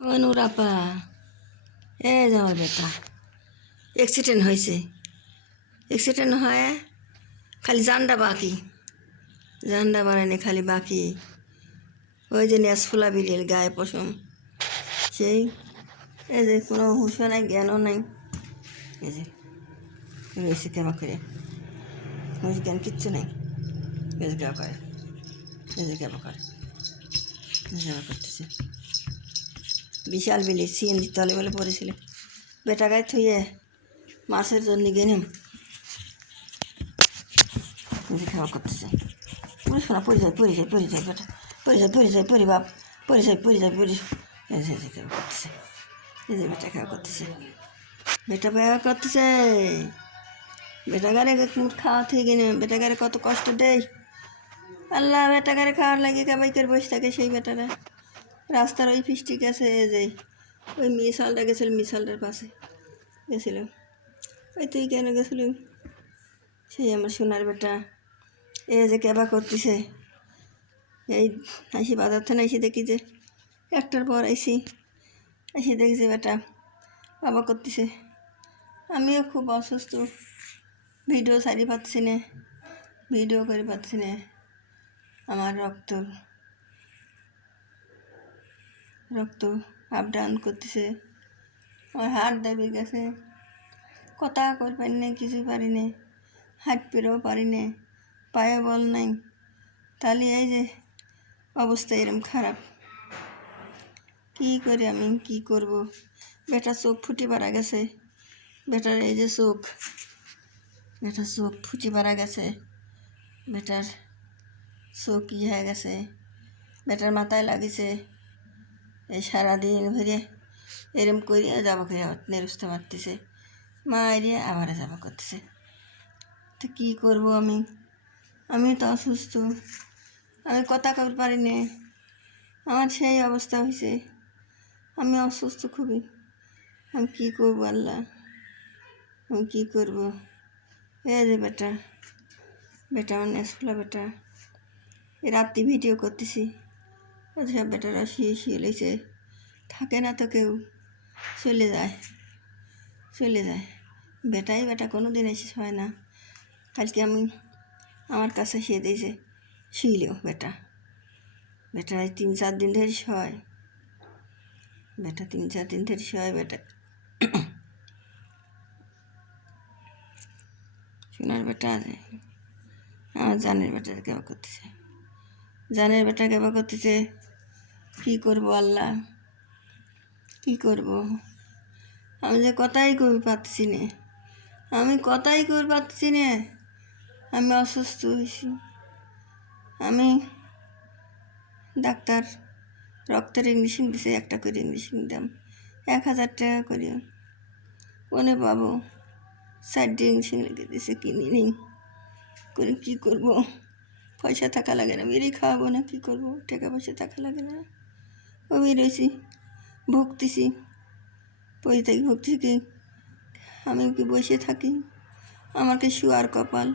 ও নুরাপা, এ যাওয়ার বেটা অ্যাক্সিডেন্ট হয়েছে। অ্যাক্সিডেন্ট হয় খালি জানডা বাকি, জানডা বাড়ানি খালি বাকি। ওই যে নেসফুলা বিড়িল গায়ে পশম, সেই এই যে কোনো হুঁশও নাই, জ্ঞানও নাই। এই যে রয়েছে কেমন করে, হুঁশ জ্ঞান কিচ্ছু নেই। এই যে কেমন করে, এই যে কেমন করে, কেমন করতেছে। বিশাল বিলি সিএনজি তলে বলে পড়েছিল, বেটা গায়ে থুয়ে মাছের জন্য গেলাম। এই যে খাওয়া করতেছে, শোনা পরিচয় পরিচয় পরিচয় বেটা, পরিচয় পরিচয় পরিবাপ, পরিচয় পরিচয় পরিচয়। এই যে খাওয়া করতেছে, এই যে বেটা খাওয়া করতেছে, বেটা ব্যবহার করতেছে। বেটা গারে খাওয়া থেকে কিনে বেটা গারে কত কষ্ট দেয় আল্লাহ। বেটা গারে খাওয়ার লাগে কামাই করে বসে থাকে সেই বেটারা। রাস্তার ওই ফিস্টি গেছে, যে ওই মিসালটা গেছিল, মিসালটার পাশে গেছিল। ওই তুই কেন গেছিল, সেই আমার সোনার বেটা। এ যে কেবা করতেছে, এই আইসি বাজার থেকে এসে দেখি যে একটার পর এসে দেখছি বেটা বাবা করতেছে। আমিও খুব অসুস্থ, ভিডিও সারি পাচ্ছি না, ভিডিও করে পাচ্ছি না। আমার রক্ত আপ ডাউন করতেছে, আমার হাত দাবি গেছে, কথা কর পারি না, কিছু পারি না, হাত পেরেও পারি না, পায়ে বল নাই। তাহলে এই যে অবস্থা এরম খারাপ, কী করে আমি কি করব। বেটার চোখ ফুটে পারা গেছে, বেটার এই যে চোখ, বেটার চোখ ফুটে পারা গেছে, বেটার চোখ কী হয়ে গেছে, বেটার মাথায় লাগিছে। এই সারাদিন ঘুরে এরম করিয়া যাবো করে নেরুস্তে মারতেছে, মা এরিয়ে আবার যাবো করতেছে। তো কী করবো আমি তো অসুস্থ, আমি কথা কইতে পারি না, আমার সেই অবস্থা হয়েছে। আমি অসুস্থ খুবই, আমি কী করবো আল্লাহ, আমি কী করবো। এই যে বেটা আমার নেসফুলা বেটা, এই রাত্রি ভিডিও করতেছি, সব বেটারা শুয়ে লেছে, থাকে না তো কেউ, চলে যায়। বেটা কোনো দিন এসে হয় না। কালকে আমার কাছে শুয়ে দিয়েছে, শুইলেও বেটা 3-4 দিন ধরে শয়, বেটা 3-4 দিন ধরে শয়। বেটা সোনার বেটা আছে, আমার জানের বেটা কেবা করতেছে, জানের বেটা কেবা করতেছে। কী করবো আল্লাহ, কী করবো। আমি যে কথাই কই পাচ্ছি না, আমি কথাই কই পাচ্ছি না, আমি অসুস্থ হয়েছি। আমি ডাক্তার রক্তের ইঞ্জেকশন দিছে, একটা করে ইঞ্জেকশন দাম 1000 টাকা করে। কোনে পাবো, 4টে ইঞ্জেকশন লেগে দিছে, কিনি নেই করে কী করবো। পয়সা থাকা লাগে না, বেরিয়ে খাওয়াবো না, কী করবো, টাকা পয়সা থাকা লাগে না। ও বেরোইছি, ভুগতেছি, পয়সা থেকে ভুগতেছি। আমি কি বসে থাকি, আমাকে শুয়ার কপাল।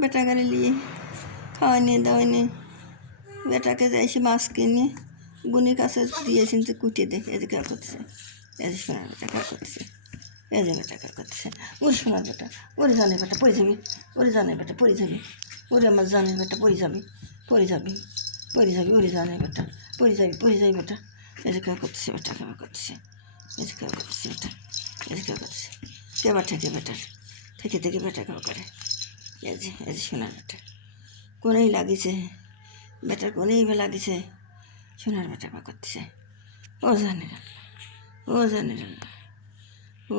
বেটা গাড়ি নিয়ে খাওয়াই নিয়ে দাওয়াই নিয়ে বেটাকে যাইছে মাছ কিনে বুনির কাছে দিয়েছেন যে কুটিয়ে দে। এই যে কেউ করতেছে, এই যে সোনার বেটা কেউ করতেছে, এই যে বেটা কেউ করতেছে। ওরে সোনার বেটা, ওরে জানের বেটা পড়ে যাবি, ওরে জানের বেটা পড়ে যাবি, ওরে আমার জানের বেটা পড়ে যাবি, ওরে জানের বেটা পড়ে যাবি বেটা। এই যে কেউ করতেছে, বেটা কেউ করতেছে, এই যে কেউ করতেছে বেটা, এই যে কেউ করতেছে, কেবা থেকে বেটার থেকে বেটা কেউ করে। এই যে সোনার বেটা কোনেই লাগিছে, বেটার কোনেই লাগিছে, সোনার বেটা বা করতেছে। ও জানে ও